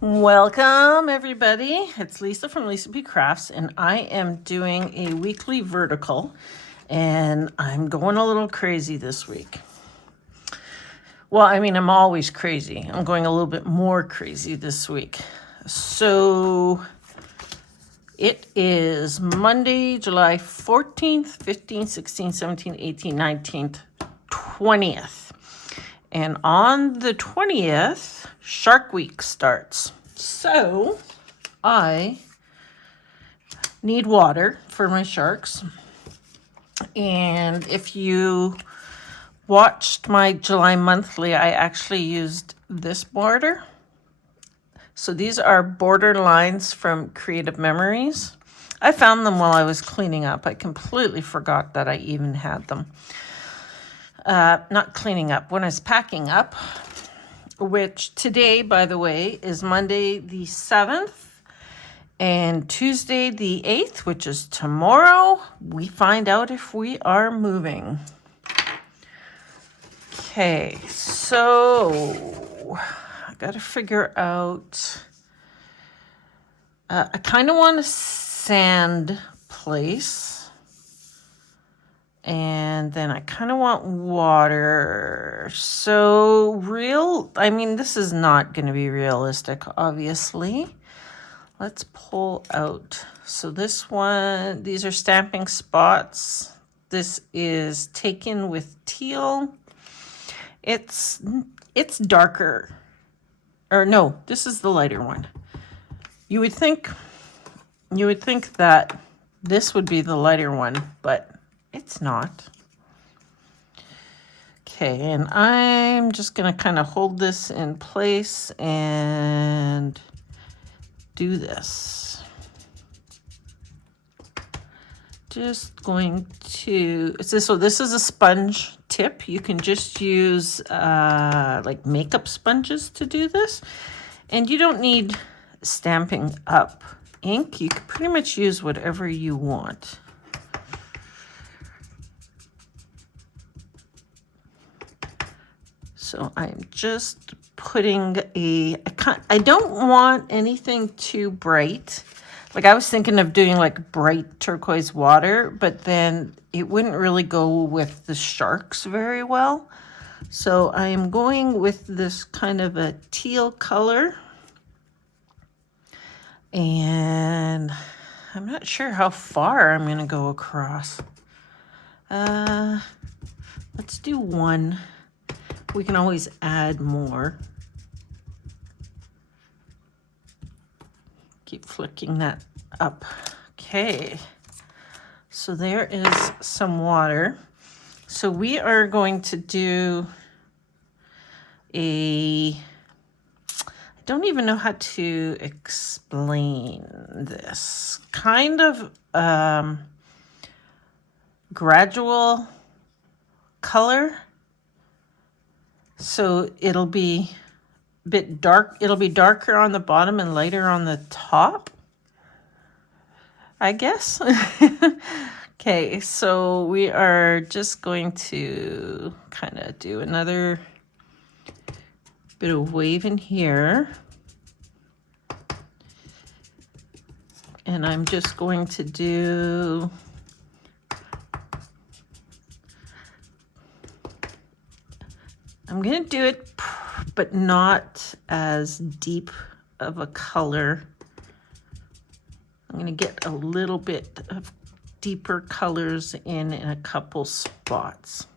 Welcome, everybody. It's Lisa from Lisa P. Crafts, and I am doing a weekly vertical, and I'm going a little crazy this week. Well, I mean, I'm always crazy. I'm going a little bit more crazy this week. So it is Monday, July 14th, 15th, 16th, 17th, 18th, 19th, 20th. And on the 20th, Shark Week starts. So I need water for my sharks. And if you watched my July monthly, I actually used this border. So these are border lines from Creative Memories. I found them while I was cleaning up. I completely forgot that I even had them. Not cleaning up, when I was packing up, which today, by the way, is Monday the 7th, and Tuesday the 8th, which is tomorrow, we find out if we are moving. Okay, so I got to figure out, I kind of want a sand place. And then I kind of want water. So this is not going to be realistic, obviously. Let's pull out. So this one, these are stamping spots. This is taken with teal. It's darker. Or no, this is the lighter one. You would think that this would be the lighter one, but it's not. Okay, and I'm just going to kind of hold this in place and do this. Just going to, so this is a sponge tip. You can just use like makeup sponges to do this. And you don't need Stampin' Up! Ink. You can pretty much use whatever you want. So I'm just putting I don't want anything too bright. Like I was thinking of doing like bright turquoise water, but then it wouldn't really go with the sharks very well. So I am going with this kind of a teal color. And I'm not sure how far I'm going to go across. Let's do one. We can always add more. Keep flicking that up. Okay. So there is some water. So we are going to do I don't even know how to explain this. Kind of gradual color. So it'll be a bit dark. It'll be darker on the bottom and lighter on the top, I guess. Okay, so we are just going to kind of do another bit of wave in here. And I'm just going to do I'm going to do it, but not as deep of a color. I'm going to get a little bit of deeper colors in a couple spots.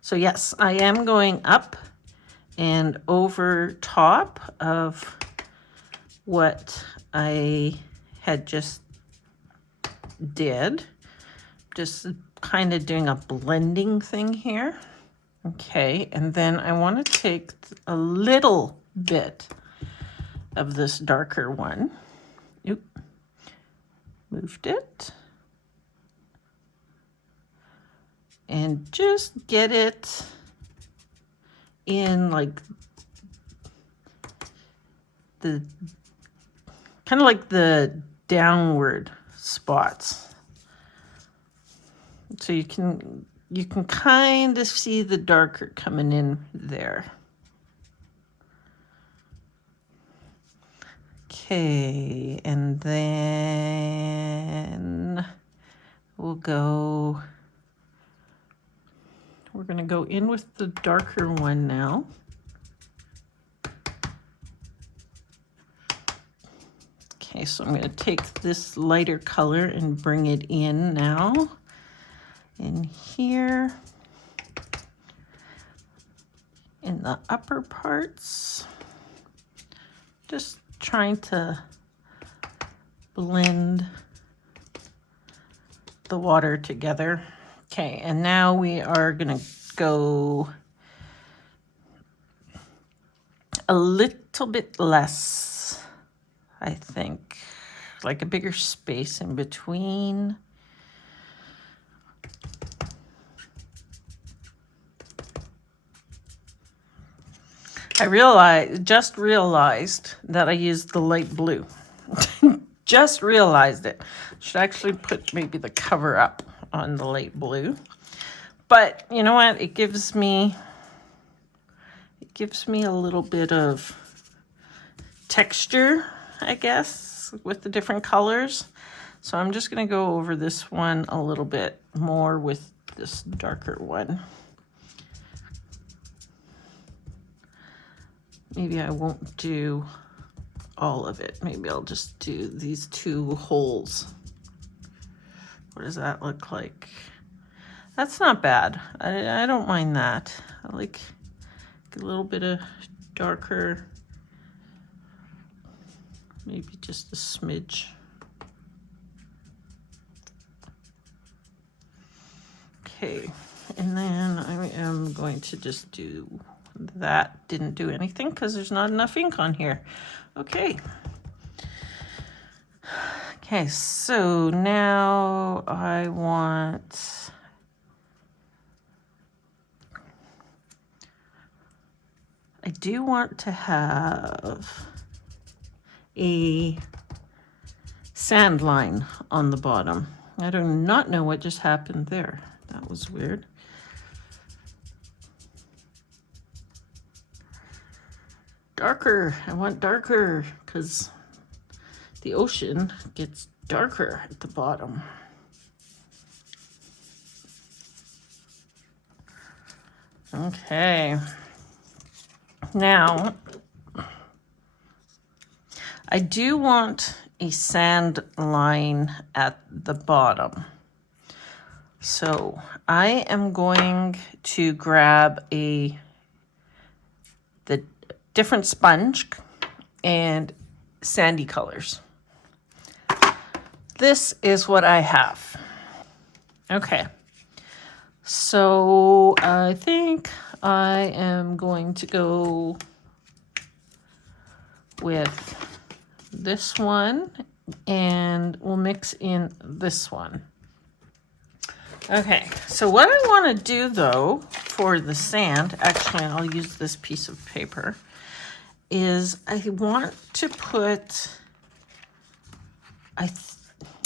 So yes, I am going up and over top of what I had just did. Just kind of doing a blending thing here. Okay, and then I want to take a little bit of this darker one. Oop, moved it. And just get it in like the, kind of like the downward spots. So you can kind of see the darker coming in there. Okay, and then we're going to go in with the darker one now. Okay, so I'm going to take this lighter color and bring it in now. In here. In the upper parts. Just trying to blend the water together. Okay, and now we are going to go a little bit less, I think, like a bigger space in between. I just realized that I used the light blue. Just realized it. Should actually put maybe the cover up on the light blue. But you know what? It gives me a little bit of texture, I guess, with the different colors. So I'm just going to go over this one a little bit more with this darker one. Maybe I won't do all of it. Maybe I'll just do these two holes. What does that look like? That's not bad. I don't mind that. I like a little bit of darker, maybe just a smidge. Okay, and then I am going to just do that. Didn't do anything because there's not enough ink on here. Okay. Okay, so now I do want to have a sand line on the bottom. I do not know what just happened there. That was weird. Darker, I want darker because the ocean gets darker at the bottom. Okay. Now, I do want a sand line at the bottom. So I am going to grab the different sponge and sandy colors. This is what I have. Okay. So I think I am going to go with this one and we'll mix in this one. Okay, so what I want to do though for the sand, actually I'll use this piece of paper, is I want to put,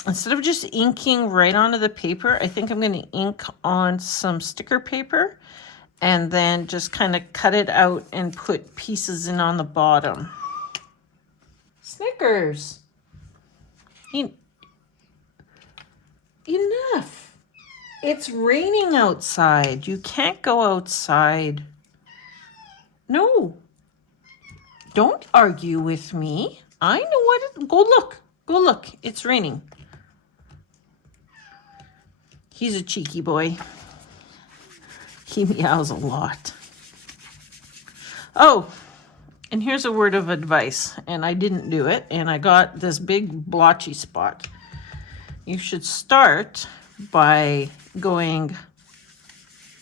instead of just inking right onto the paper, I think I'm going to ink on some sticker paper and then just kind of cut it out and put pieces in on the bottom. Snickers. Enough. It's raining outside. You can't go outside. No. Don't argue with me. I know what it... Go look. Go look. It's raining. He's a cheeky boy. He meows a lot. Oh, and here's a word of advice. And I didn't do it. And I got this big blotchy spot. You should start by going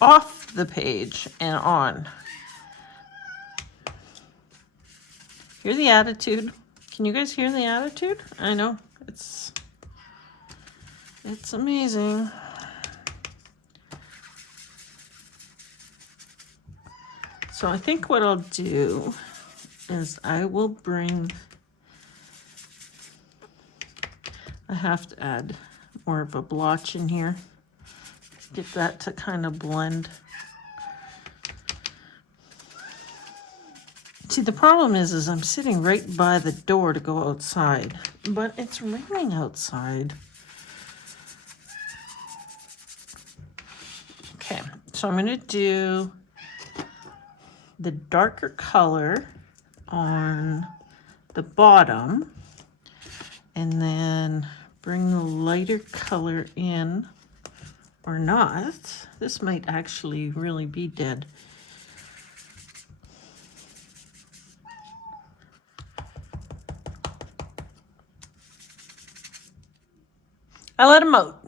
off the page and on. Hear the attitude? Can you guys hear the attitude? I know, it's amazing. So I think what I'll do is I have to add more of a blotch in here. Get that to kind of blend See, the problem is I'm sitting right by the door to go outside, but it's raining outside. Okay, so I'm going to do the darker color on the bottom and then bring the lighter color in, or not. This might actually really be dead. I let him out.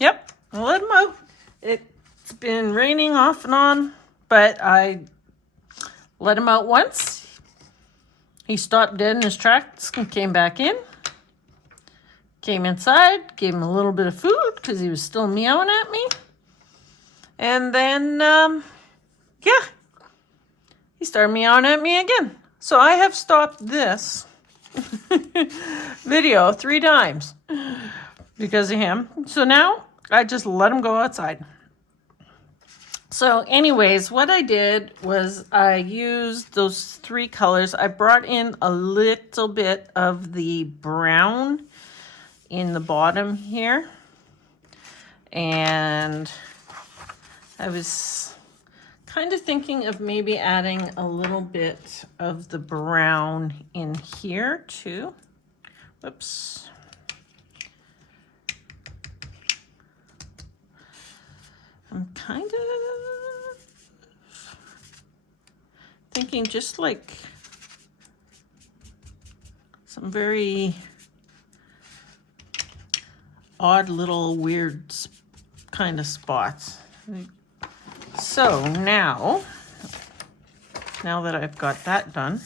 Yep, I let him out. It's been raining off and on, but I let him out once. He stopped dead in his tracks and came back in. Came inside, gave him a little bit of food because he was still meowing at me. And then, yeah, he started meowing at me again. So I have stopped this video 3 times because of him. So now I just let him go outside. So anyways, what I did was I used those 3 colors. I brought in a little bit of the brown in the bottom here. And I was kind of thinking of maybe adding a little bit of the brown in here too. Whoops. I'm kind of thinking just like some very odd little weird kind of spots. So now that I've got that done,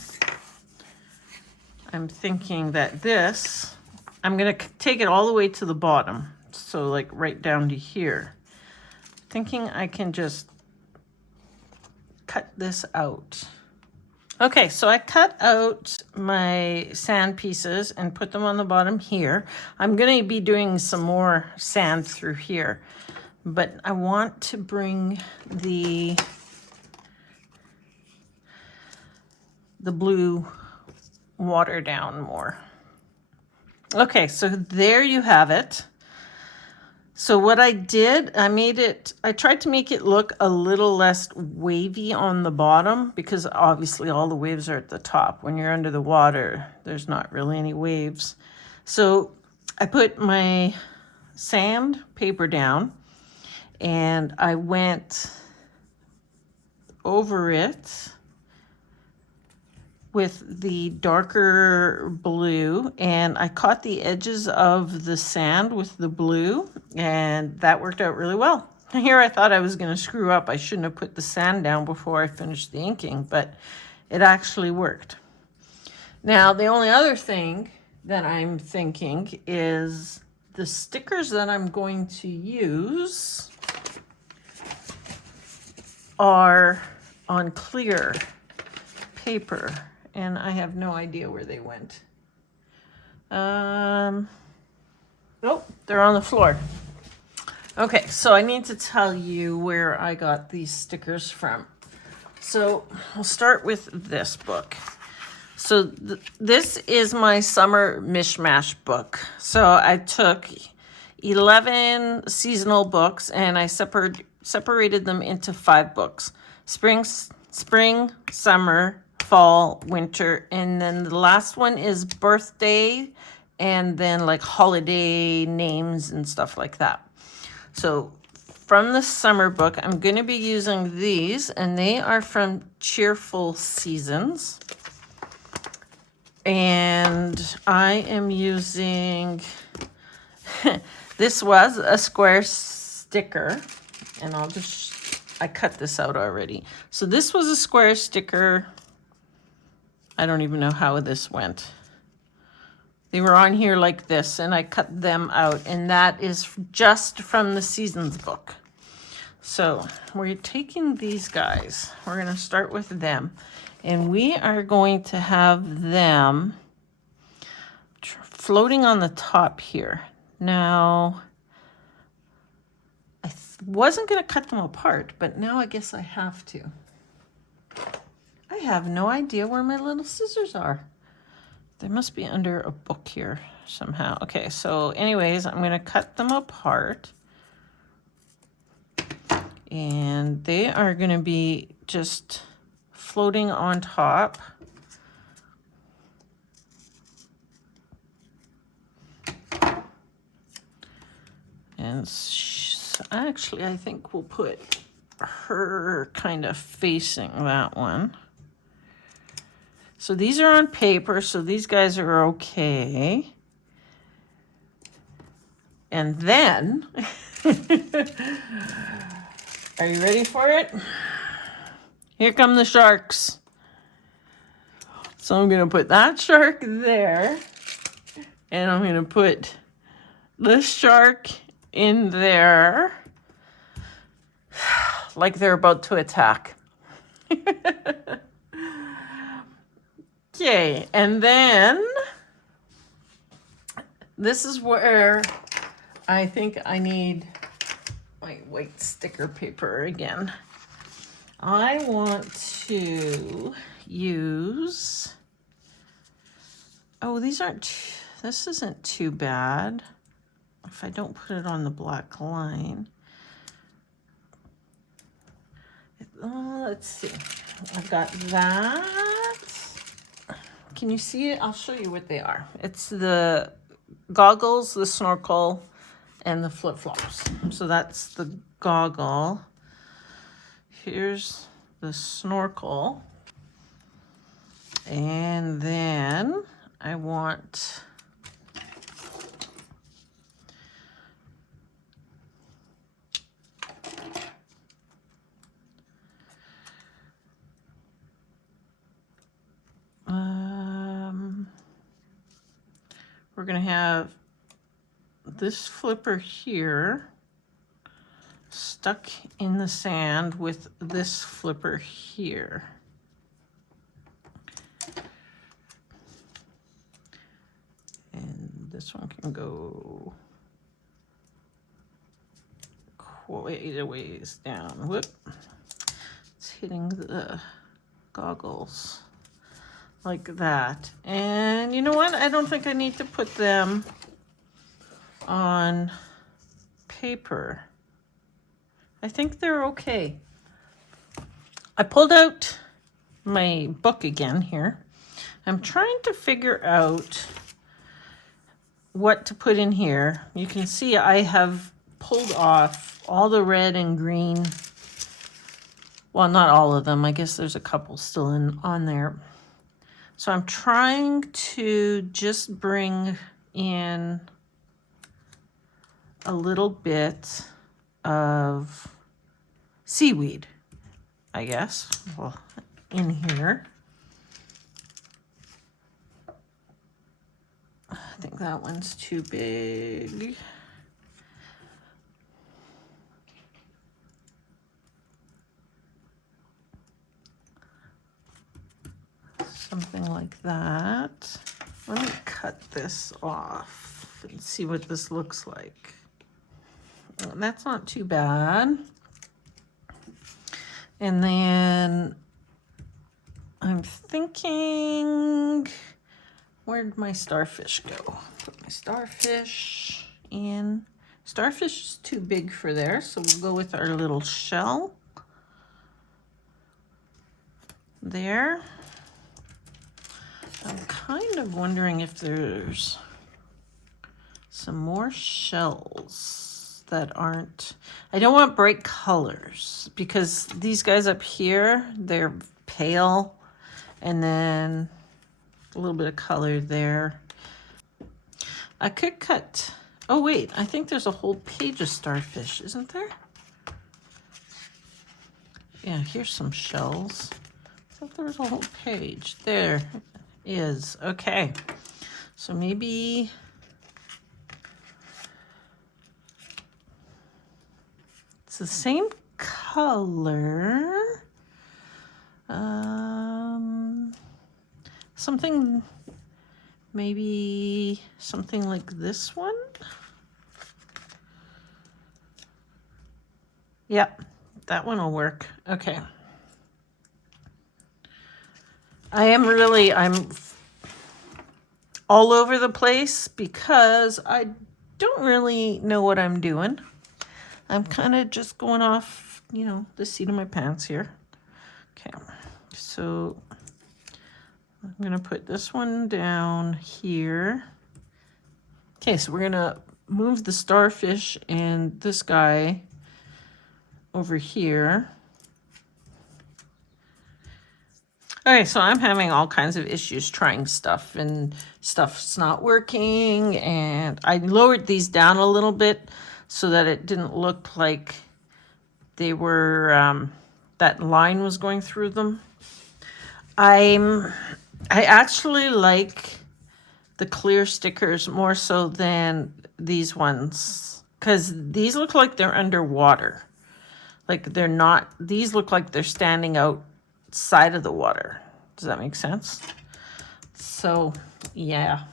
I'm thinking that this, I'm going to take it all the way to the bottom. So like right down to here. Thinking I can just cut this out. Okay, so I cut out my sand pieces and put them on the bottom here. I'm going to be doing some more sand through here, but I want to bring the blue water down more. Okay, so there you have it. So what I did, I tried to make it look a little less wavy on the bottom because obviously all the waves are at the top. When you're under the water, there's not really any waves. So I put my sand paper down and I went over it with the darker blue, and I caught the edges of the sand with the blue, and that worked out really well. Here I thought I was going to screw up. I shouldn't have put the sand down before I finished the inking, but it actually worked. Now, the only other thing that I'm thinking is the stickers that I'm going to use are on clear paper. And I have no idea where they went. Oh, they're on the floor. Okay, so I need to tell you where I got these stickers from. So I'll start with this book. So this is my summer mishmash book. So I took 11 seasonal books and I separated them into 5 books. Spring, summer, fall, winter, and then the last one is birthday and then like holiday names and stuff like that. So from the summer book, I'm going to be using these, and they are from Cheerful Seasons. And I am using, this was a square sticker, and I cut this out already. So this was a square sticker. I don't even know how this went. They were on here like this, and I cut them out, and that is just from the Seasons book. So we're taking these guys. We're going to start with them, and we are going to have them floating on the top here. Now, I wasn't going to cut them apart, but now I guess I have to. I I have no idea where my little scissors are. They must be under a book here somehow. Okay, so anyways, I'm going to cut them apart. And they are going to be just floating on top. And actually, I think we'll put her kind of facing that one. So these are on paper, so these guys are okay. And then, are you ready for it? Here come the sharks. So I'm going to put that shark there. And I'm going to put this shark in there. Like they're about to attack. Okay, and then this is where I think I need my white sticker paper again. I want to use, oh, this isn't too bad if I don't put it on the black line. Let's see, I've got that. Can you see it? I'll show you what they are. It's the goggles, the snorkel, and the flip-flops. So that's the goggle. Here's the snorkel. And then I want we're going to have this flipper here stuck in the sand with this flipper here. And this one can go quite a ways down. Whoop. It's hitting the goggles. Like that. And you know what? I don't think I need to put them on paper. I think they're okay. I pulled out my book again here. I'm trying to figure out what to put in here. You can see I have pulled off all the red and green. Well, not all of them. I guess there's a couple still on there. So I'm trying to just bring in a little bit of seaweed, I guess, well, in here. I think that one's too big. Something like that. Let me cut this off and see what this looks like. Oh, that's not too bad. And then I'm thinking, where'd my starfish go? Put my starfish in. Starfish is too big for there, so we'll go with our little shell. There. I'm kind of wondering if there's some more shells that aren't, I don't want bright colors because these guys up here, they're pale, and then a little bit of color there. I could cut, oh wait, I think there's a whole page of starfish, isn't there? Yeah, here's some shells. I thought there was a whole page. There is. Okay. So maybe it's the same color. Something, maybe something like this one. Yep, that one will work. Okay. I'm all over the place because I don't really know what I'm doing. I'm kind of just going off, you know, the seat of my pants here. Okay, so I'm gonna put this one down here. Okay, so we're gonna move the starfish and this guy over here. Okay, so I'm having all kinds of issues trying stuff and stuff's not working, and I lowered these down a little bit so that it didn't look like they were, that line was going through them. I actually like the clear stickers more so than these ones because these look like they're underwater. Like they're not, these look like they're standing outside of the water. Does that make sense? So, yeah.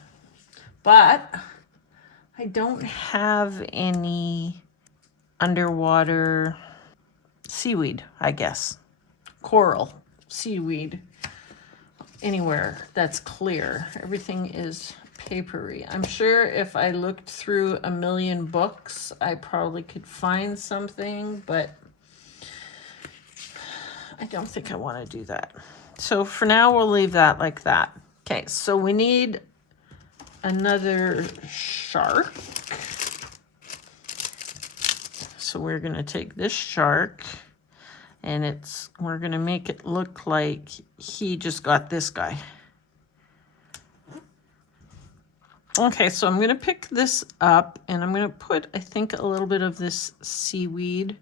But I don't have any underwater seaweed, I guess. Coral, seaweed, anywhere that's clear. Everything is papery. I'm sure if I looked through a million books, I probably could find something, but I don't think I want to do that. So for now, we'll leave that like that. Okay, so we need another shark. So we're going to take this shark and we're going to make it look like he just got this guy. Okay, so I'm going to pick this up and I'm going to put, I think, a little bit of this seaweed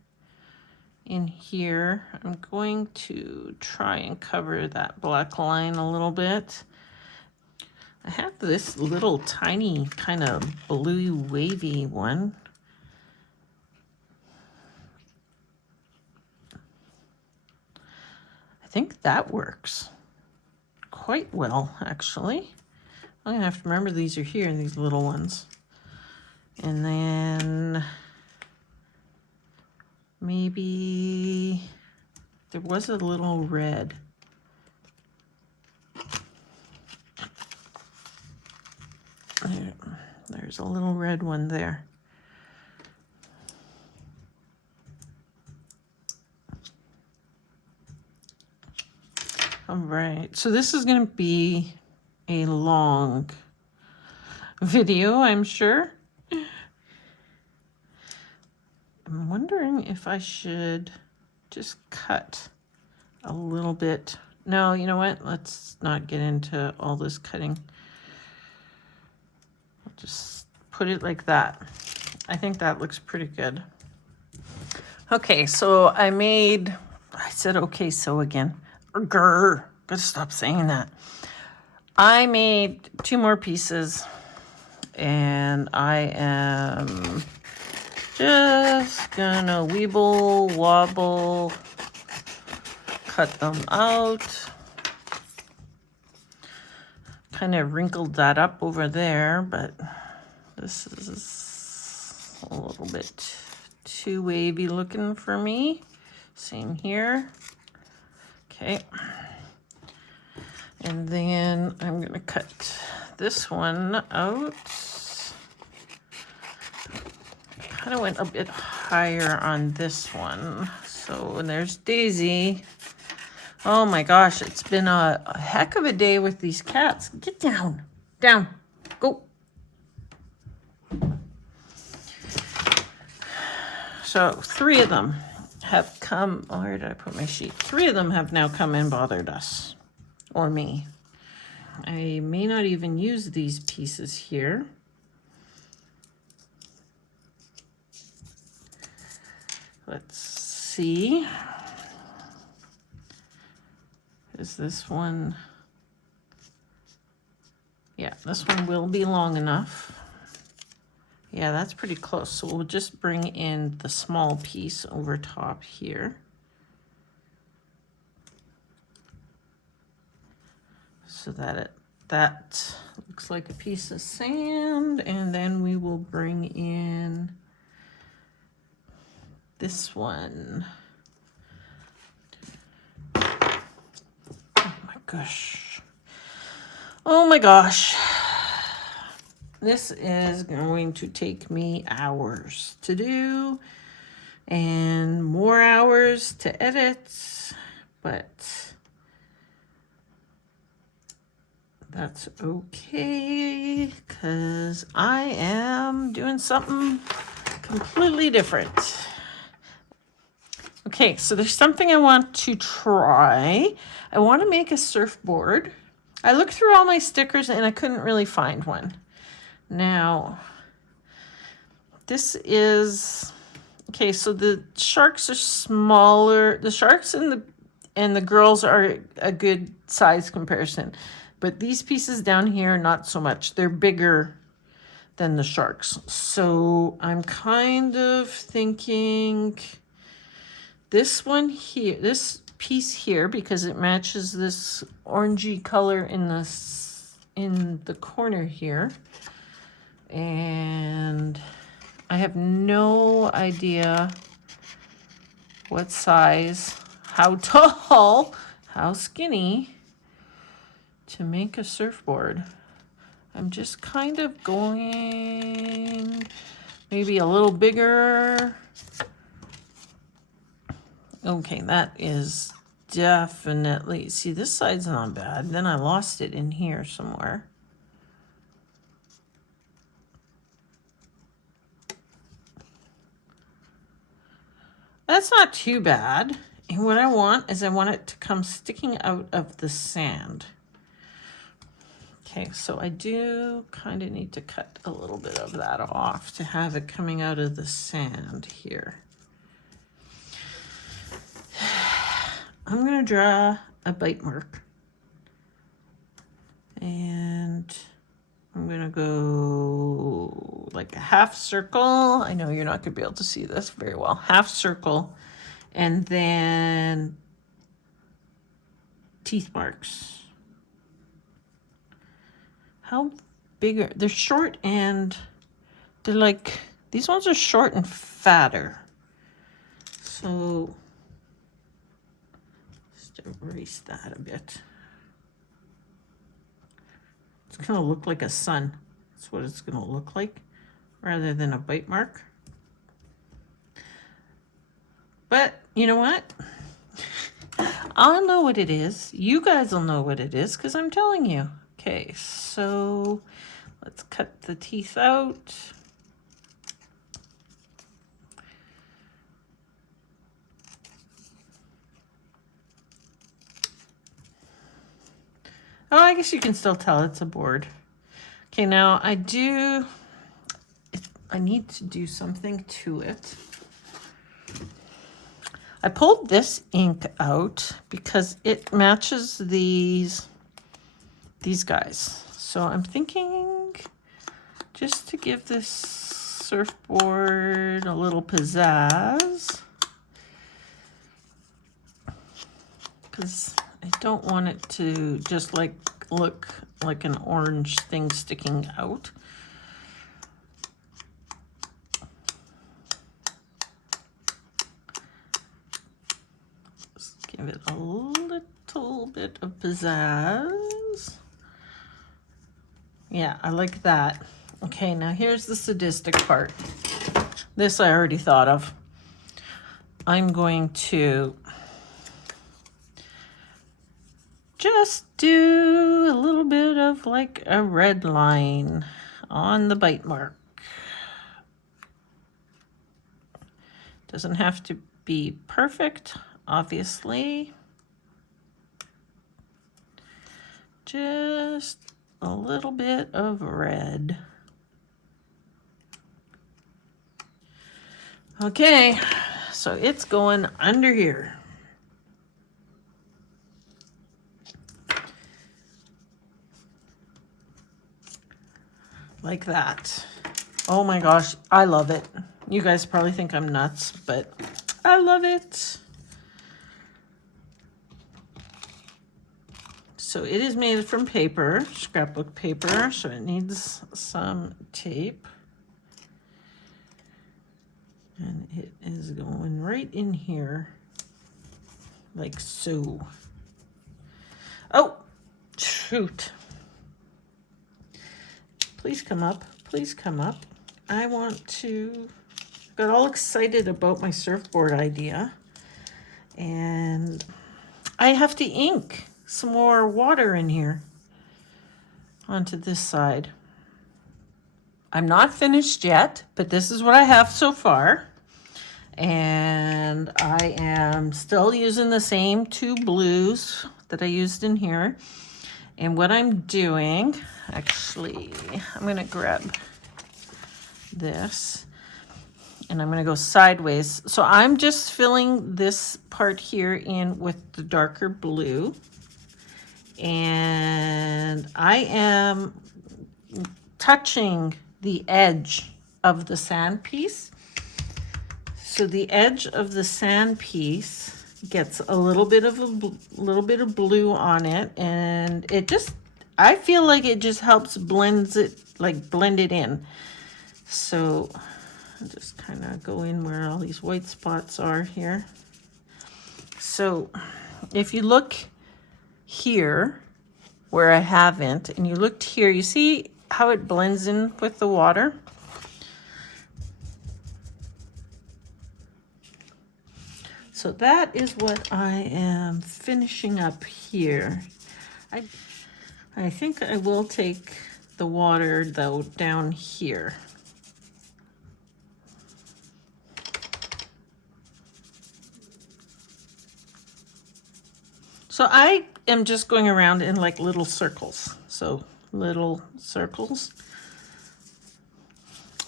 in here. I'm going to try and cover that black line a little bit. I have this little tiny kind of blue wavy one. I think that works quite well, actually. I'm gonna have to remember these are here, these little ones. And then maybe there was a little red. There's a little red one there. All right, so this is going to be a long video, I'm sure. I'm wondering if I should just cut a little bit. No, you know what? Let's not get into all this cutting. I'll just put it like that. I think that looks pretty good. Okay, so I said okay, so again. Grr, gotta stop saying that. I made 2 more pieces and I am just gonna weeble, wobble, cut them out. Kind of wrinkled that up over there, but this is a little bit too wavy looking for me. Same here. Okay. And then I'm going to cut this one out. Kind of went a bit higher on this one. So there's Daisy. Oh my gosh, it's been a heck of a day with these cats. Get down. Down. Go. So 3 of them have come. Oh, where did I put my sheet? 3 of them have now come and bothered us. Or me. I may not even use these pieces here. Let's see. Is this one? Yeah, this one will be long enough. Yeah, that's pretty close. So we'll just bring in the small piece over top here. So that that looks like a piece of sand, and then we will bring in this one. Oh my gosh. Oh my gosh. This is going to take me hours to do and more hours to edit, but that's okay because I am doing something completely different. Okay, so there's something I want to try. I want to make a surfboard. I looked through all my stickers and I couldn't really find one. Now, this is, okay, so the sharks are smaller. The sharks and the girls are a good size comparison. But these pieces down here, not so much. They're bigger than the sharks. So I'm kind of thinking this one here, this piece here, because it matches this orangey color in the corner here. And I have no idea what size, how tall, how skinny to make a surfboard. I'm just kind of going maybe a little bigger. Okay, that is definitely, see, this side's not bad. Then I lost it in here somewhere. That's not too bad. And what I want is I want it to come sticking out of the sand. Okay, so I do kind of need to cut a little bit of that off to have it coming out of the sand here. I'm going to draw a bite mark. And I'm going to go like a half circle. I know you're not going to be able to see this very well. Half circle. And then teeth marks. How big are they're? Short and they're like, these ones are short and fatter. So just erase that a bit. It's going to look like a sun. That's what it's going to look like rather than a bite mark. But you know what? I'll know what it is. You guys will know what it is because I'm telling you. Okay, so let's cut the teeth out. Oh, I guess you can still tell it's a board. Okay, now I need to do something to it. I pulled this ink out because it matches these guys. So I'm thinking just to give this surfboard a little pizzazz, because I don't want it to just like look like an orange thing sticking out. Just give it a little bit of pizzazz. Yeah, I like that. Okay, now here's the sadistic part. This I already thought of. I'm going to just do a little bit of like a red line on the bite mark. Doesn't have to be perfect, obviously. Just a little bit of red. Okay, so it's going under here. Like that. Oh my gosh, I love it. You guys probably think I'm nuts, but I love it. So it is made from paper, scrapbook paper, so it needs some tape. And it is going right in here, like so. Oh, shoot. Please come up. Please come up. I want to, got all excited about my surfboard idea. And I have to ink some more water in here onto this side. I'm not finished yet, but this is what I have so far. And I am still using the same two blues that I used in here. And what I'm doing, actually, I'm going to grab this and I'm going to go sideways. So I'm just filling this part here in with the darker blue. And I am touching the edge of the sand piece. So the edge of the sand piece gets a little bit of blue on it, and it just, I feel like it just helps blend it in. So I'll just kind of go in where all these white spots are here. So if you look here where I haven't, and you looked here, you see how it blends in with the water? So that is what I am finishing up here. I think I will take the water though down here. So I am just going around in like little circles. So little circles.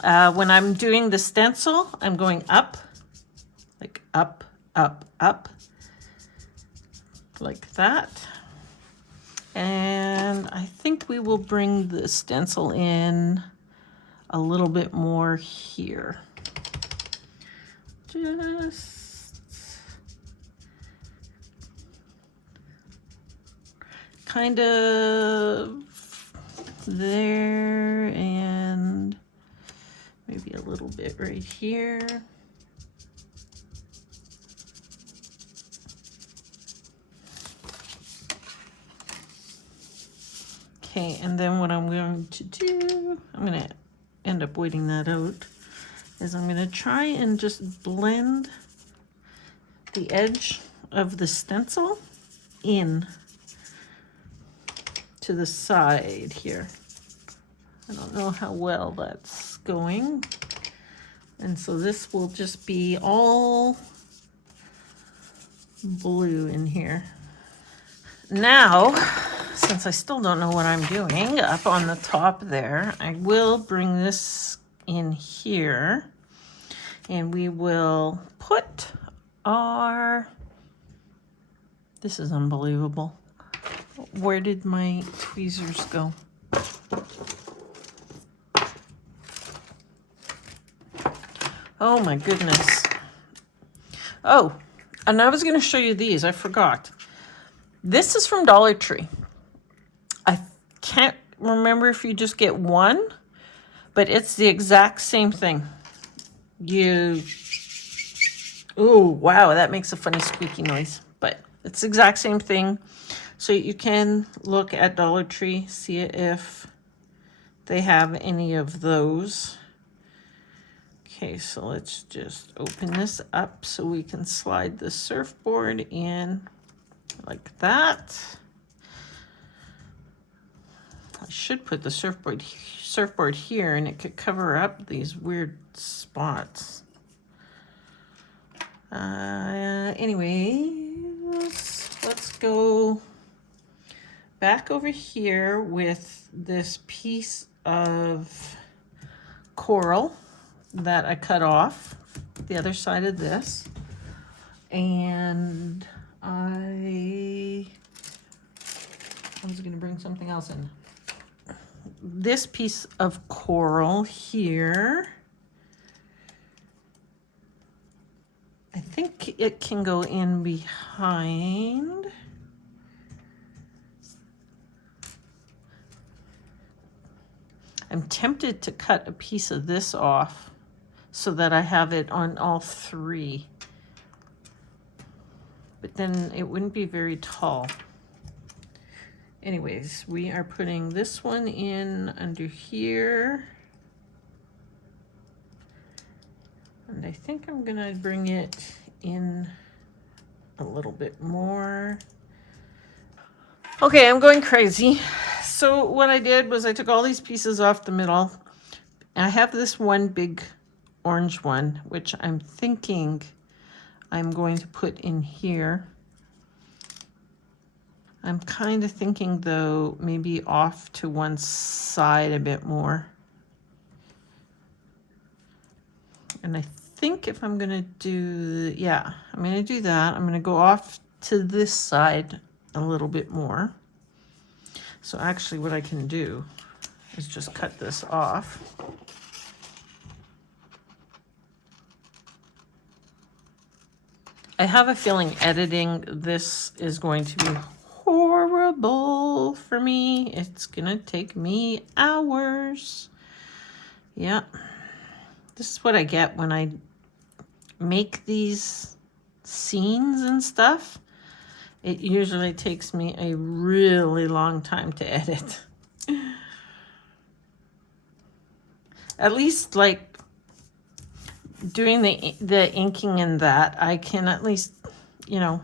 When I'm doing the stencil, I'm going up, like up, up, up, like that. And I think we will bring the stencil in a little bit more here. Just kind of there, and maybe a little bit right here. Okay, and then what I'm going to do, I'm going to end up waiting that out, is I'm going to try and just blend the edge of the stencil in to the side here. I don't know how well that's going. And so this will just be all blue in here. Now, since I still don't know what I'm doing up on the top there, I will bring this in here and we will put our, this is unbelievable. Where did my tweezers go? Oh my goodness. Oh, and I was going to show you these. I forgot. This is from Dollar Tree. I can't remember if you just get one, but it's the exact same thing. Oh, wow, that makes a funny squeaky noise, but it's the exact same thing. So you can look at Dollar Tree, see if they have any of those. Okay, so let's just open this up so we can slide the surfboard in like that. I should put the surfboard here and it could cover up these weird spots. Anyway, let's go back over here with this piece of coral that I cut off the other side of this, and I was going to bring something else in. This piece of coral here, I think it can go in behind. I'm tempted to cut a piece of this off so that I have it on all three. But then it wouldn't be very tall. anyways, we are putting this one in under here. And I think I'm gonna bring it in a little bit more. Okay, I'm going crazy. So what I did was I took all these pieces off the middle. And I have this one big orange one, which I'm thinking I'm going to put in here. I'm kind of thinking, though, maybe off to one side a bit more. And I think if I'm going to do, yeah, I'm going to do that. I'm going to go off to this side a little bit more. So actually what I can do is just cut this off. I have a feeling editing this is going to be horrible for me. It's gonna take me hours. Yeah. This is what I get when I make these scenes and stuff. It usually takes me a really long time to edit. At least like doing the inking and that, I can at least, you know,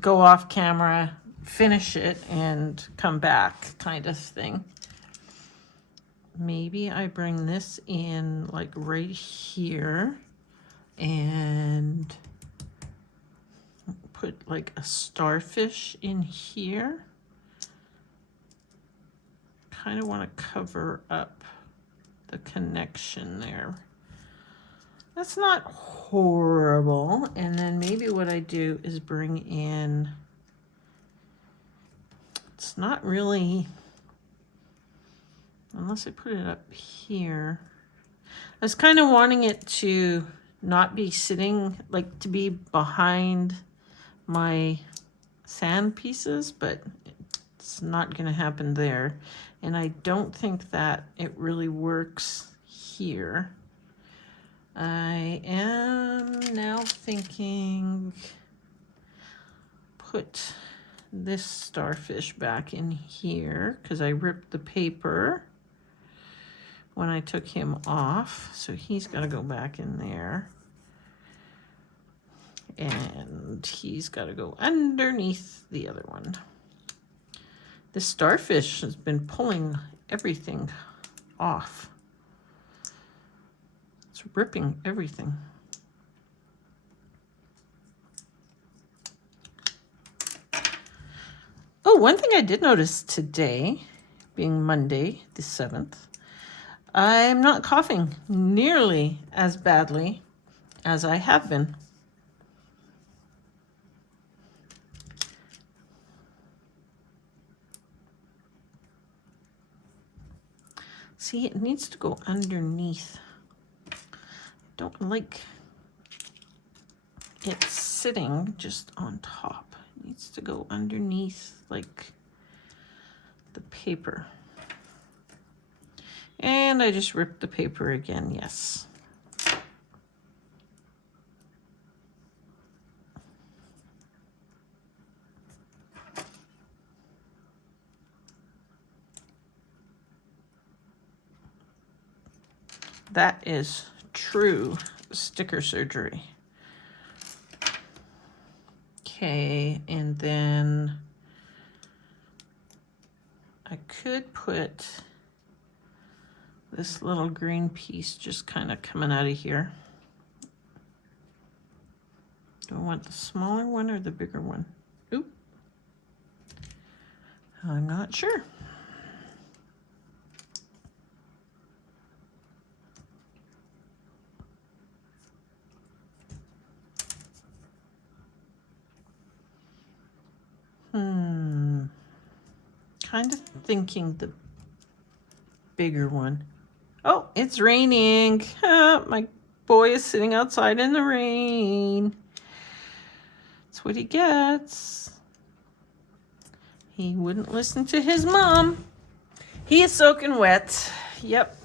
go off camera, finish it, and come back kind of thing. Maybe I bring this in like right here and put like a starfish in here. Kind of want to cover up the connection there. That's not horrible. And then maybe what I do is bring in, it's not really, unless I put it up here. I was kind of wanting it to not be sitting, like to be behind my sand pieces, but it's not going to happen there. And I don't think that it really works here. I am now thinking, put this starfish back in here because I ripped the paper when I took him off. So he's got to go back in there. And he's got to go underneath the other one. The starfish has been pulling everything off. It's ripping everything. Oh, one thing I did notice today, being Monday the 7th, I'm not coughing nearly as badly as I have been. See, it needs to go underneath. I don't like it sitting just on top. It needs to go underneath like the paper. And I just ripped the paper again, yes. That is true sticker surgery. Okay, and then I could put this little green piece just kind of coming out of here. Do I want the smaller one or the bigger one? Oop. I'm not sure. Kind of thinking the bigger one. Oh, it's raining. My boy is sitting outside in the rain. That's what he gets. He wouldn't listen to his mom. He is soaking wet. Yep.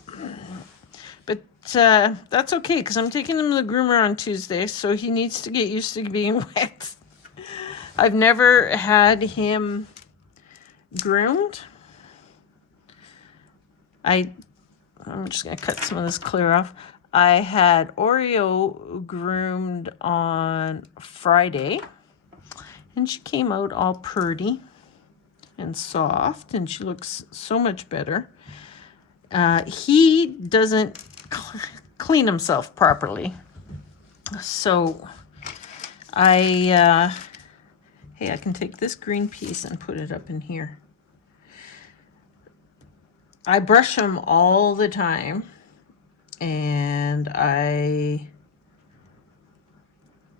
But that's okay because I'm taking him to the groomer on Tuesday, so he needs to get used to being wet. I've never had him groomed. I'm just going to cut some of this clear off. I had Oreo groomed on Friday, and she came out all purty and soft, and she looks so much better. He doesn't clean himself properly, so hey, I can take this green piece and put it up in here. I brush him all the time, and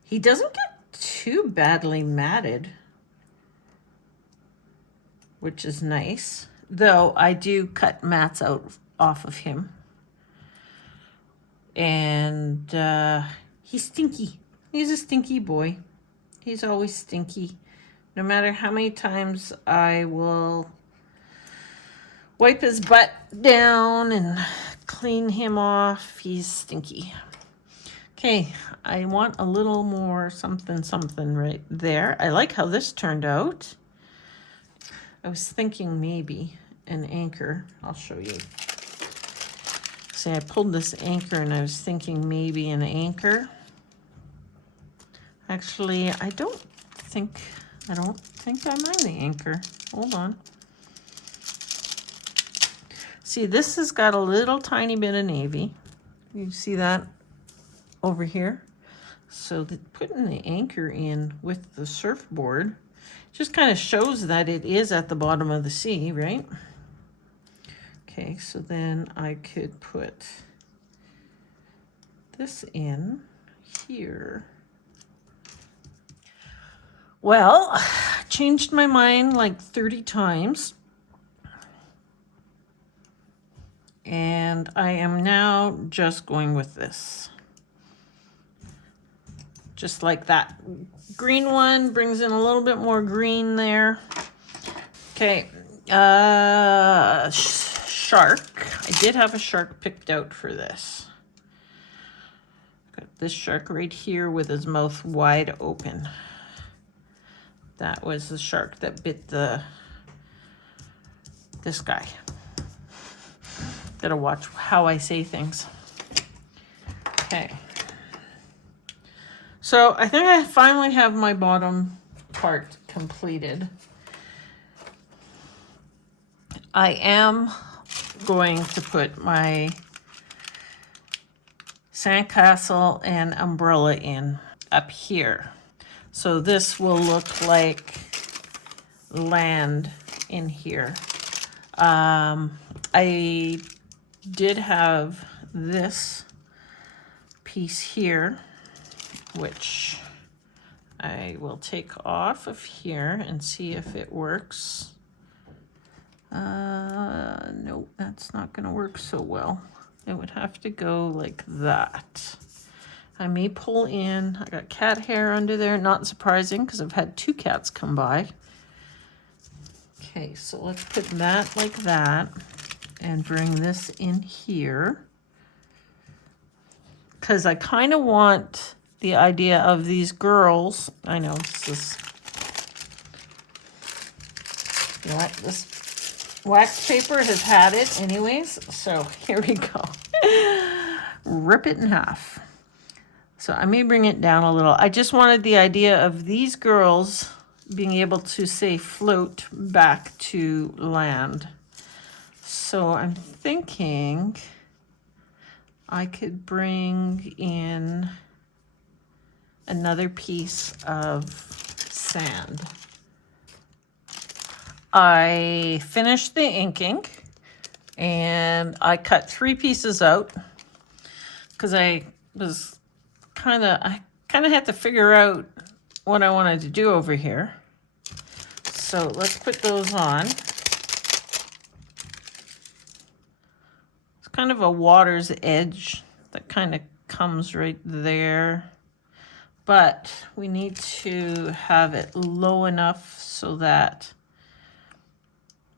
he doesn't get too badly matted, which is nice, though I do cut mats out off of him. And he's stinky. He's a stinky boy. He's always stinky. No matter how many times I will wipe his butt down and clean him off, he's stinky. Okay, I want a little more something right there. I like how this turned out. I was thinking maybe an anchor. I'll show you. See, I pulled this anchor and I was thinking maybe an anchor. Actually, I don't think I mind the anchor. Hold on. See, this has got a little tiny bit of navy. You see that over here? So putting the anchor in with the surfboard just kind of shows that it is at the bottom of the sea, right? Okay, so then I could put this in here. Well, I changed my mind like 30 times. And I am now just going with this. Just like that. Green one brings in a little bit more green there. Okay, shark. I did have a shark picked out for this. Got this shark right here with his mouth wide open. That was the shark that bit this guy. Gotta watch how I say things. Okay. So I think I finally have my bottom part completed. I am going to put my sandcastle and umbrella in up here. So this will look like land in here. I did have this piece here, which I will take off of here and see if it works. Nope, that's not going to work so well. It would have to go like that. I may pull in, I got cat hair under there, not surprising because I've had 2 cats come by. Okay, so let's put that like that and bring this in here. Because I kind of want the idea of these girls. I know this is, you know what, this wax paper has had it anyways. So here we go. Rip it in half. So I may bring it down a little. I just wanted the idea of these girls being able to, say, float back to land. So I'm thinking I could bring in another piece of sand. I finished the inking and I cut 3 pieces out because I kind of had to figure out what I wanted to do over here. So let's put those on. It's kind of a water's edge that kind of comes right there. But we need to have it low enough so that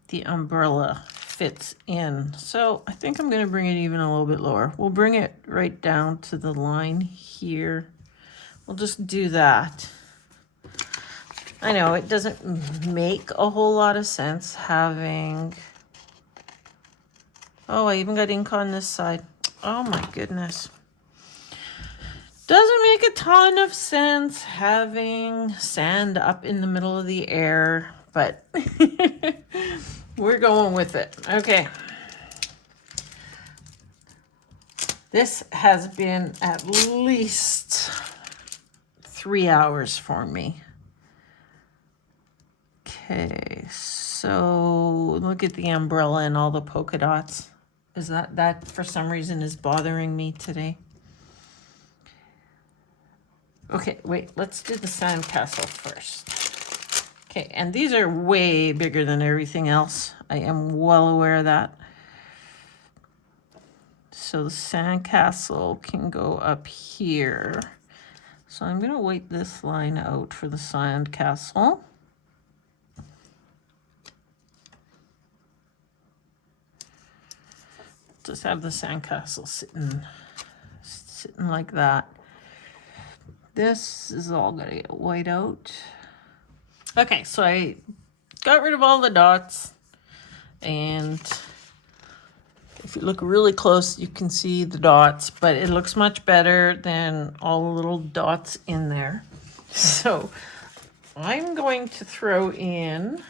the umbrella fits in. So I think I'm going to bring it even a little bit lower. We'll bring it right down to the line here. We'll just do that. I know it doesn't make a whole lot of sense having, oh, I even got ink on this side. Oh my goodness. Doesn't make a ton of sense having sand up in the middle of the air, but we're going with it. Okay. This has been at least 3 hours for me. Okay, so look at the umbrella and all the polka dots. Is that for some reason is bothering me today? Okay, wait, let's do the sandcastle first. Okay, and these are way bigger than everything else. I am well aware of that. So the sandcastle can go up here. So I'm going to wait this line out for the sandcastle. Just have the sandcastle sitting like that. This is all going to get white out. Okay, so I got rid of all the dots, and if you look really close, you can see the dots, but it looks much better than all the little dots in there. So I'm going to throw in,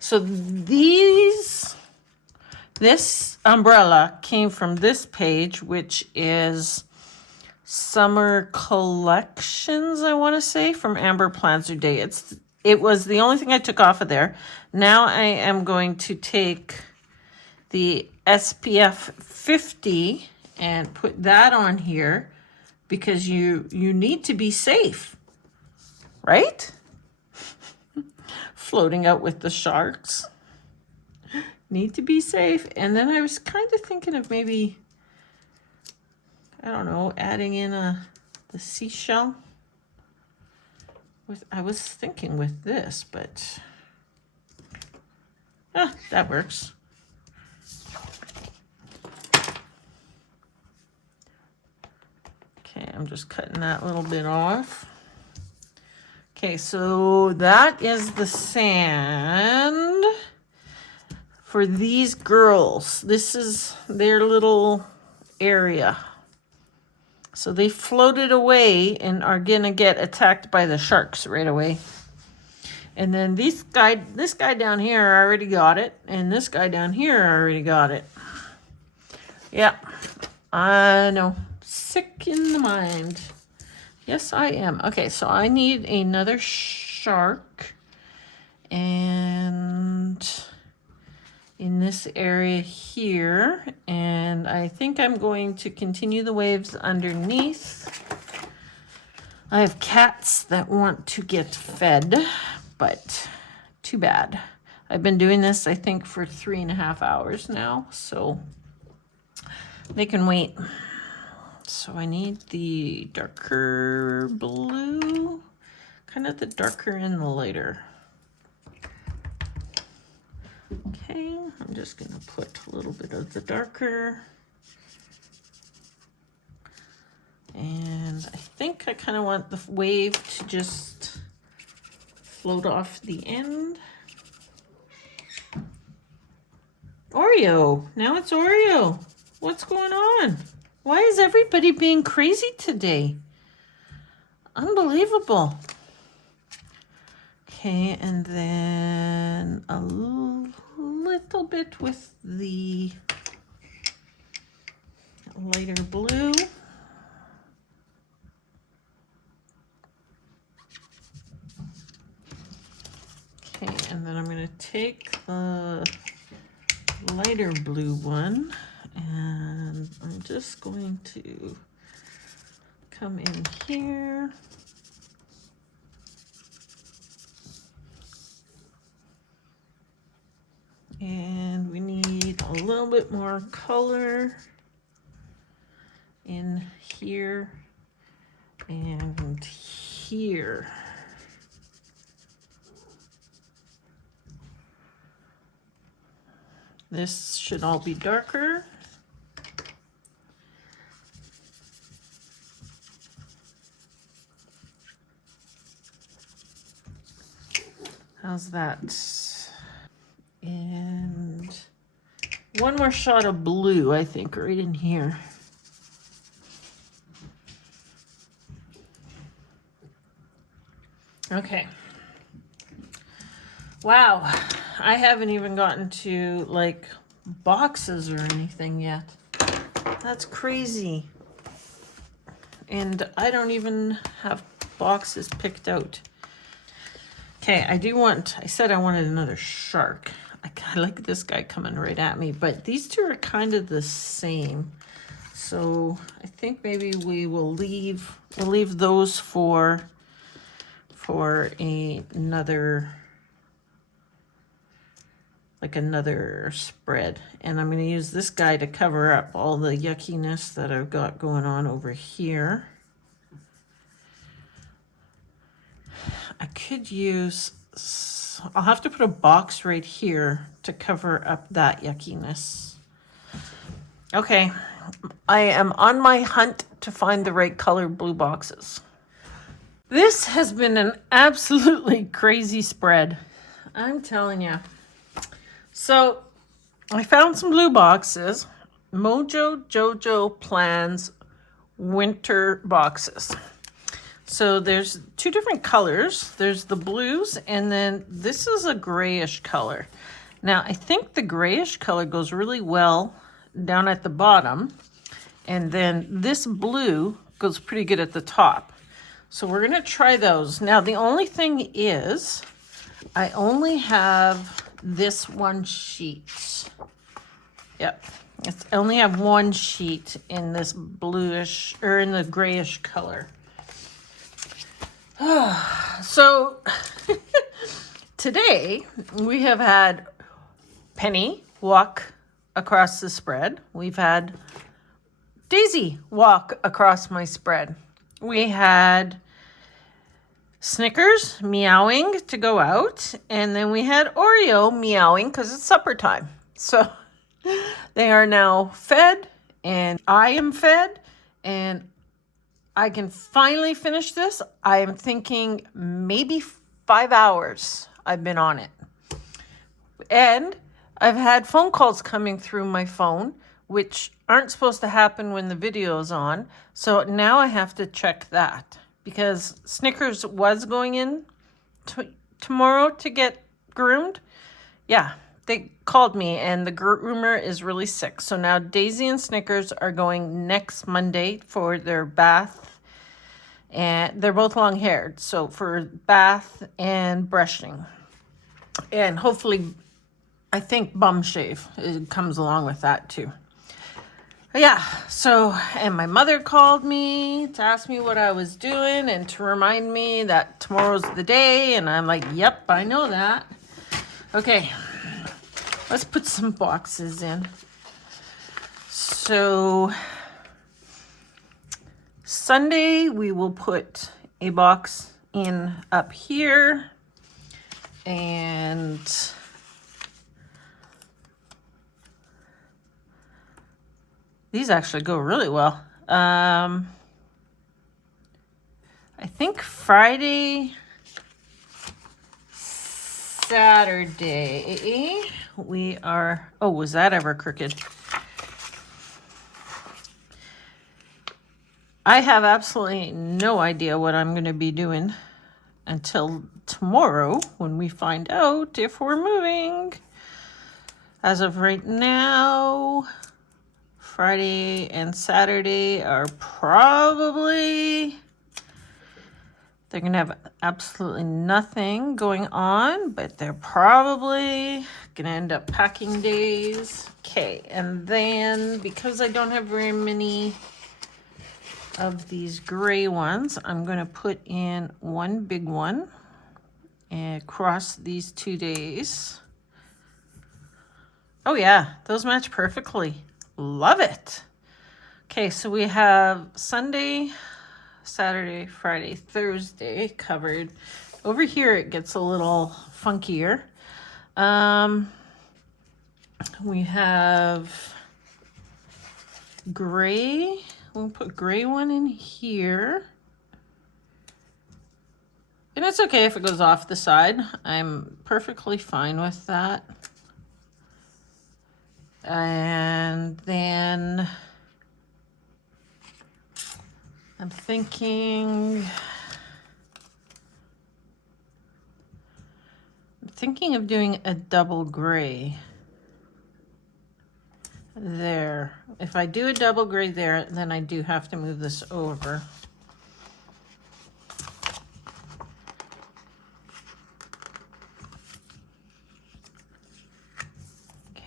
so this umbrella came from this page, which is Summer Collections, I want to say, from Amber Planzer Day. It was the only thing I took off of there. Now I am going to take the SPF 50 and put that on here because you need to be safe, right? Floating out with the sharks. Need to be safe. And then I was kind of thinking of maybe, I don't know, adding in the seashell. I was thinking with this, but that works. Okay, I'm just cutting that little bit off. Okay, so that is the sand for these girls. This is their little area. So they floated away and are gonna get attacked by the sharks right away. And then this guy down here already got it, and this guy down here already got it. Yeah, I know. Sick in the mind. Yes, I am. Okay, so I need another shark. And in this area here. And I think I'm going to continue the waves underneath. I have cats that want to get fed, but too bad. I've been doing this, I think, for 3.5 hours now, so they can wait. So I need the darker blue, kind of the darker and the lighter. Okay, I'm just going to put a little bit of the darker. And I think I kind of want the wave to just float off the end. Oreo, now it's Oreo. What's going on? Why is everybody being crazy today? Unbelievable. Okay, and then a little bit with the lighter blue. Okay, and then I'm going to take the lighter blue one, and I'm just going to come in here. And we need a little bit more color in here and here. This should all be darker. How's that? And one more shot of blue, I think, right in here. Okay. Wow. I haven't even gotten to like boxes or anything yet. That's crazy. And I don't even have boxes picked out. Okay, I said I wanted another shark. I like this guy coming right at me, but these two are kind of the same. So I think maybe we'll leave those for another spread. And I'm going to use this guy to cover up all the yuckiness that I've got going on over here. I could use, I'll have to put a box right here to cover up that yuckiness. Okay, I am on my hunt to find the right color blue boxes. This has been an absolutely crazy spread. I'm telling you. So I found some blue boxes, Mojo Jojo Plans winter boxes. So there's two different colors. There's the blues, and then this is a grayish color. Now, I think the grayish color goes really well down at the bottom, and then this blue goes pretty good at the top. So we're going to try those. Now, the only thing is I only have this one sheet. Yep. I only have one sheet in this bluish, or in the grayish color. So today we have had Penny walk across the spread. We've had Daisy walk across my spread. We had Snickers meowing to go out, and then we had Oreo meowing because it's supper time. So they are now fed, and I am fed, and I can finally finish this. I am thinking maybe 5 hours I've been on it. And I've had phone calls coming through my phone, which aren't supposed to happen when the video is on. So now I have to check that because Snickers was going in tomorrow to get groomed. Yeah, they called me and the groomer is really sick. So now Daisy and Snickers are going next Monday for their bath. And they're both long haired. So for bath and brushing. And hopefully, I think bum shave it comes along with that too. Yeah, so, and my mother called me to ask me what I was doing and to remind me that tomorrow's the day. And I'm like, yep, I know that. Okay, let's put some boxes in. So Sunday, we will put a box in up here. And these actually go really well. I think Friday, Saturday, we are, oh, was that ever crooked? I have absolutely no idea what I'm going to be doing until tomorrow when we find out if we're moving. As of right now, Friday and Saturday are probably, they're going to have absolutely nothing going on, but they're probably going to end up packing days. Okay, and then because I don't have very many of these gray ones, I'm going to put in one big one across these 2 days. Oh yeah, those match perfectly. Love it. Okay, so we have Sunday, Saturday, Friday, Thursday covered. Over here it gets a little funkier. We have gray. We'll put gray one in here. And it's okay if it goes off the side. I'm perfectly fine with that. And then I'm thinking of doing a double gray there. If I do a double gray there, then I do have to move this over.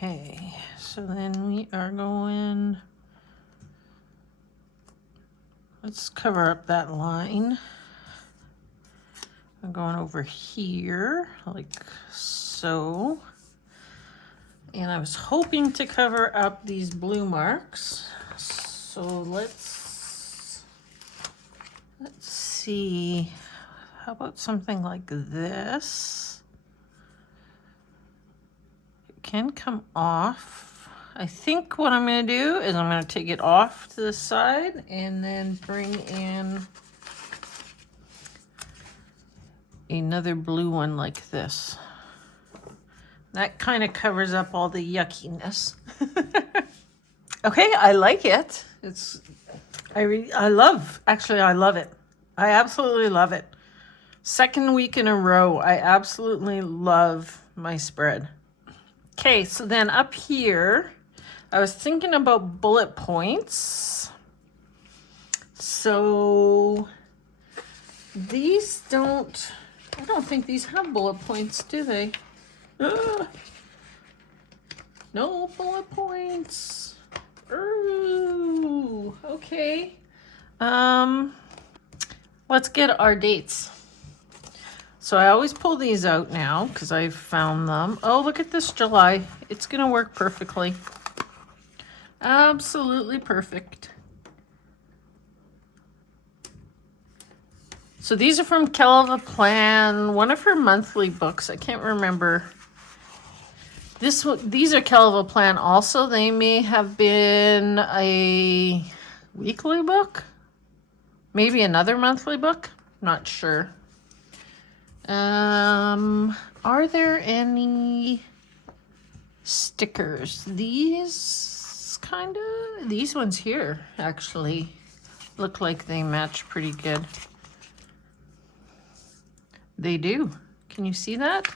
Okay, so then we are going, let's cover up that line. I'm going over here like so. And I was hoping to cover up these blue marks. So let's see. How about something like this? It can come off. I think what I'm going to do is I'm going to take it off to the side and then bring in another blue one like this. That kind of covers up all the yuckiness. Okay, I like it. I love it. I absolutely love it. Second week in a row, I absolutely love my spread. Okay, so then up here, I was thinking about bullet points. So these I don't think these have bullet points, do they? No bullet points. Ooh, okay. Let's get our dates. So I always pull these out now because I've found them. Oh, look at this July. It's gonna work perfectly. Absolutely perfect. So these are from Kelva Plan, one of her monthly books. I can't remember. These are Kelva Plan also. They may have been a weekly book. Maybe another monthly book. Not sure. Are there any stickers? These ones here actually look like they match pretty good. They do. Can you see that?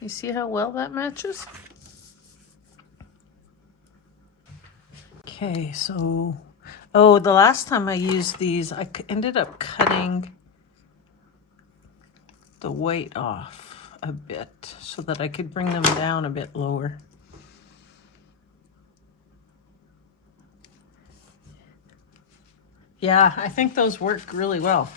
You see how well that matches? Okay, so, oh, the last time I used these, I ended up cutting the weight off a bit so that I could bring them down a bit lower. Yeah, I think those work really well.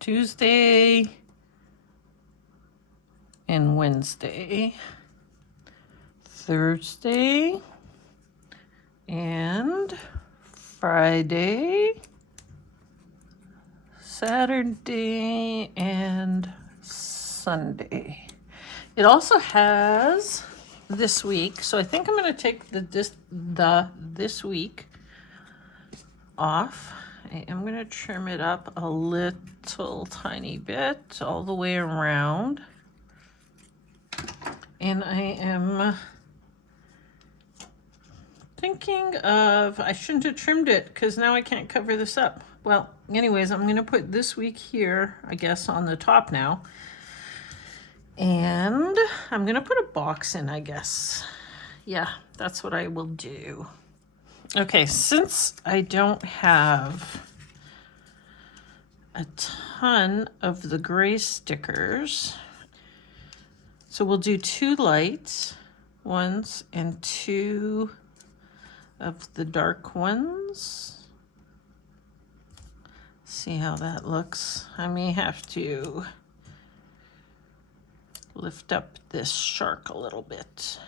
Tuesday and Wednesday, Thursday and Friday, Saturday and Sunday. It also has this week, so I think I'm going to take this week off. I am going to trim it up a little tiny bit all the way around. And I am thinking of, I shouldn't have trimmed it because now I can't cover this up. Well, anyways, I'm going to put this week here, I guess, on the top now. And I'm going to put a box in, I guess. Yeah, that's what I will do. Okay, since I don't have a ton of the gray stickers, so we'll do 2 light ones and 2 of the dark ones. See how that looks. I may have to lift up this shark a little bit.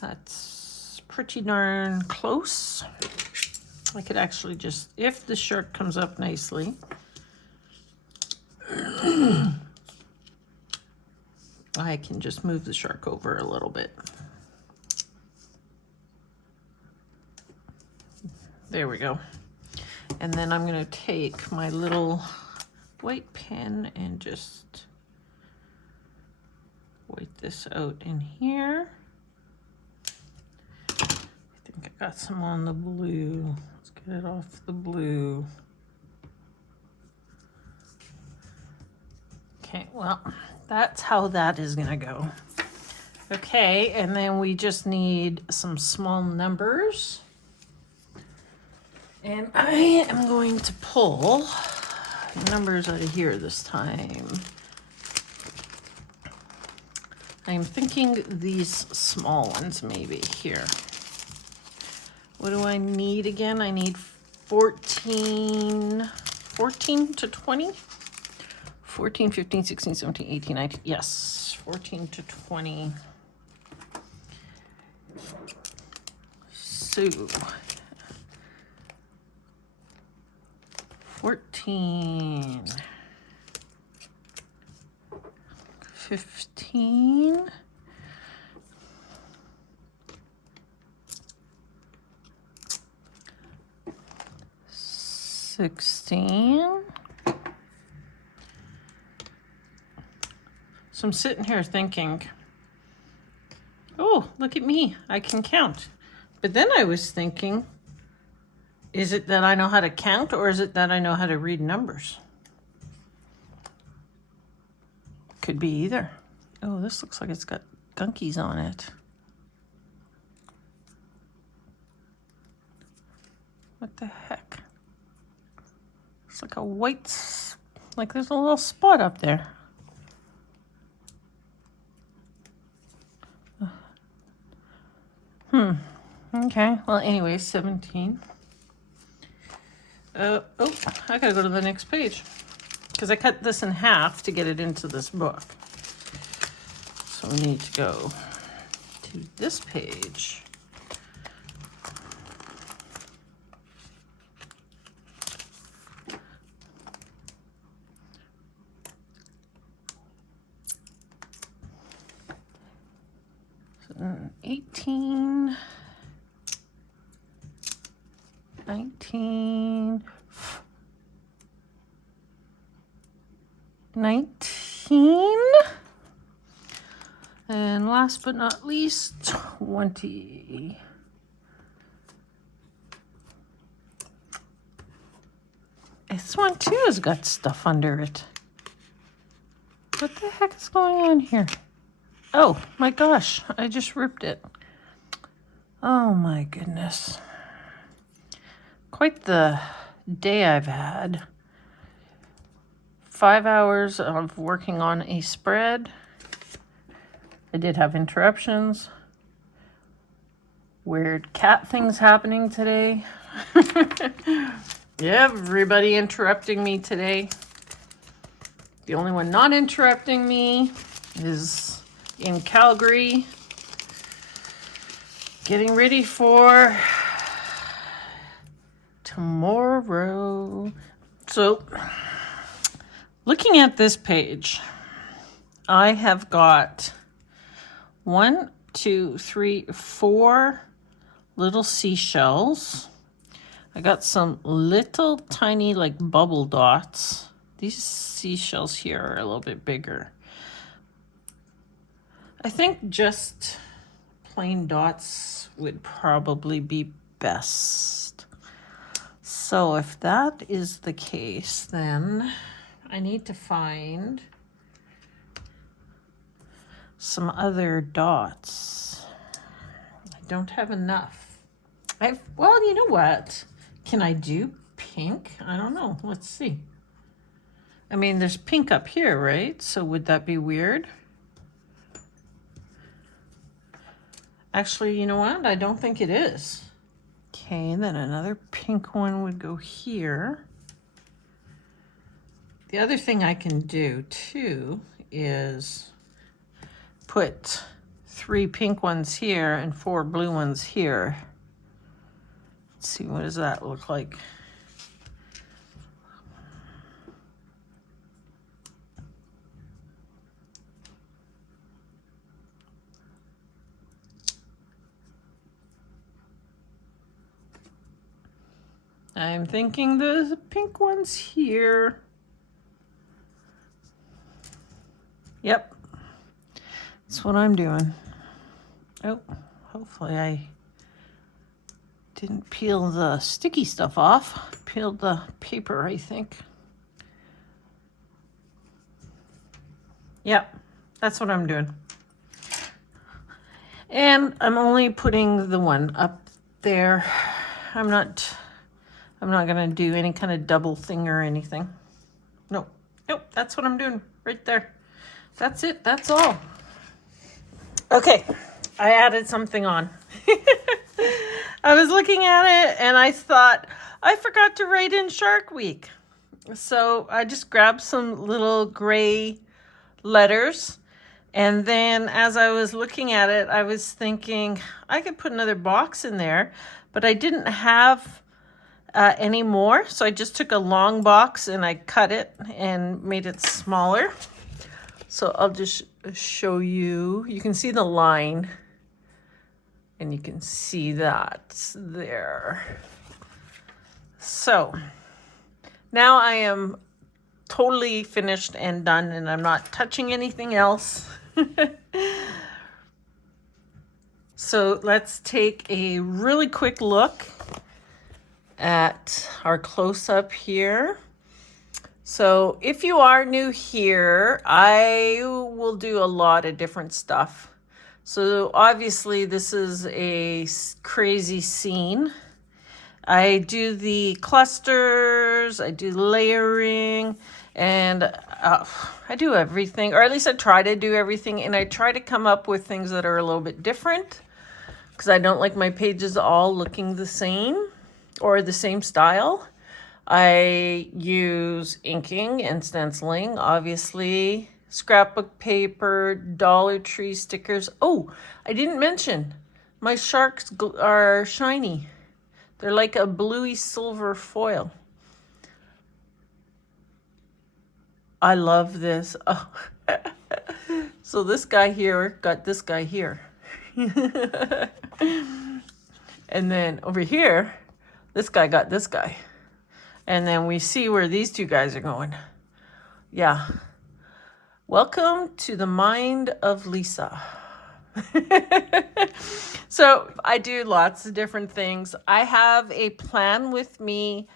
That's pretty darn close. I could actually just, if the shark comes up nicely, I can just move the shark over a little bit. There we go. And then I'm going to take my little white pen and just white this out in here. I think I got some on the blue. Let's get it off the blue. Okay, well, that's how that is going to go. Okay, and then we just need some small numbers. And I am going to pull numbers out of here this time. I'm thinking these small ones maybe here. What do I need again? I need 14 to 20? 14, 15, 16, 17, 18, 19. Yes, 14 to 20. So 14, 15, 16. So I'm sitting here thinking, oh, look at me, I can count. But then I was thinking, is it that I know how to count, or is it that I know how to read numbers? Could be either. Oh, this looks like it's got gunkies on it. What the heck? It's like a white, like there's a little spot up there. Okay, well anyway, 17. Oh, I gotta go to the next page because I cut this in half to get it into this book. So we need to go to this page. So 18, 19, 19, and last but not least, 20. This one too has got stuff under it. What the heck is going on here? Oh my gosh, I just ripped it. Oh my goodness. Quite the day I've had. 5 hours of working on a spread. I did have interruptions. Weird cat things happening today. Everybody interrupting me today. The only one not interrupting me is in Calgary, getting ready for tomorrow. So, looking at this page, I have got 1, 2, 3, 4 little seashells. I got some little tiny like bubble dots. These seashells here are a little bit bigger. I think just plain dots would probably be best. So if that is the case, then I need to find some other dots. I don't have enough. Well, you know what? Can I do pink? I don't know. Let's see. I mean, there's pink up here, right? So would that be weird? Actually, you know what? I don't think it is. Okay, then another pink one would go here. The other thing I can do too is put 3 pink ones here and 4 blue ones here. Let's see, what does that look like? I'm thinking the pink one's here. Yep, that's what I'm doing. Oh, hopefully I didn't peel the sticky stuff off. Peeled the paper, I think. Yep, that's what I'm doing. And I'm only putting the one up there. I'm not gonna do any kind of double thing or anything. Nope, that's what I'm doing right there. That's it, that's all. Okay, I added something on. I was looking at it and I thought, I forgot to write in Shark Week. So I just grabbed some little gray letters. And then as I was looking at it, I was thinking I could put another box in there, but I didn't have any more. So I just took a long box and I cut it and made it smaller. So I'll just show you. You can see the line and you can see that there. So now I am totally finished and done and I'm not touching anything else. So let's take a really quick look at our close-up here. So if you are new here, I will do a lot of different stuff. So obviously this is a crazy scene. I do the clusters, I do layering, and I do everything, or at least I try to do everything, and I try to come up with things that are a little bit different because I don't like my pages all looking the same or the same style. I use inking and stenciling, obviously, scrapbook paper, Dollar Tree stickers. Oh, I didn't mention, my sharks are shiny. They're like a bluey silver foil. I love this. Oh. So this guy here got this guy here. And then over here, this guy got this guy. And then we see where these two guys are going. Yeah. Welcome to the mind of Lisa. So I do lots of different things. I have a Plan With Me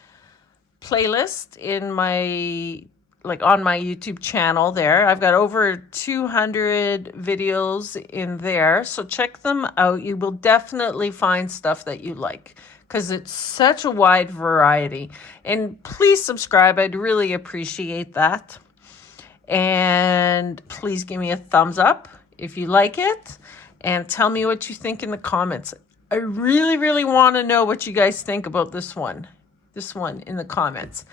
playlist in my, on my YouTube channel there. I've got over 200 videos in there. So check them out. You will definitely find stuff that you like because it's such a wide variety. And please subscribe. I'd really appreciate that. And please give me a thumbs up if you like it. And tell me what you think in the comments. I really, really want to know what you guys think about this one. This one in the comments.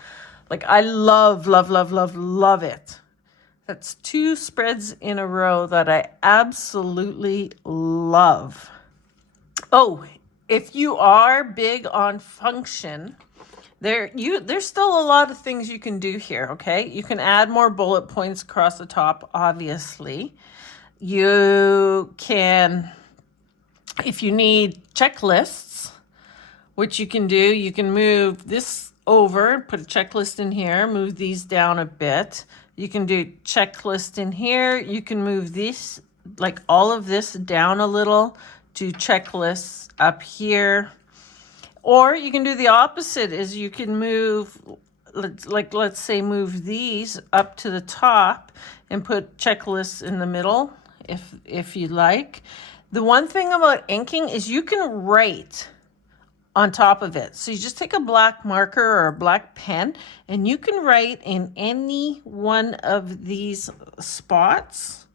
Like, I love, love, love, love, love it. That's 2 spreads in a row that I absolutely love. Oh, if you are big on function, there's still a lot of things you can do here, okay? You can add more bullet points across the top, obviously. You can, if you need checklists, which you can do, you can move this over, put a checklist in here, move these down a bit. You can do checklist in here. You can move this, like all of this down a little, do checklists up here. Or you can do the opposite, is you can move, let's say move these up to the top and put checklists in the middle. If you like. The one thing about inking is you can write on top of it. So you just take a black marker or a black pen and you can write in any one of these spots.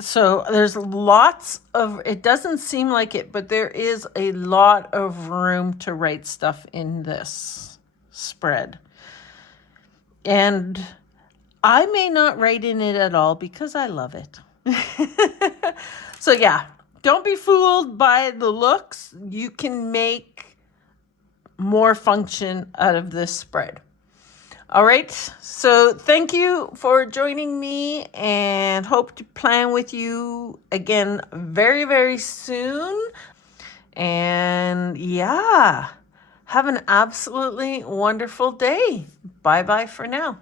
So there's lots of, it doesn't seem like it, but there is a lot of room to write stuff in this spread. And I may not write in it at all because I love it. So yeah, don't be fooled by the looks. You can make more function out of this spread. All right, so thank you for joining me and hope to plan with you again very, very soon. And yeah, have an absolutely wonderful day. Bye-bye for now.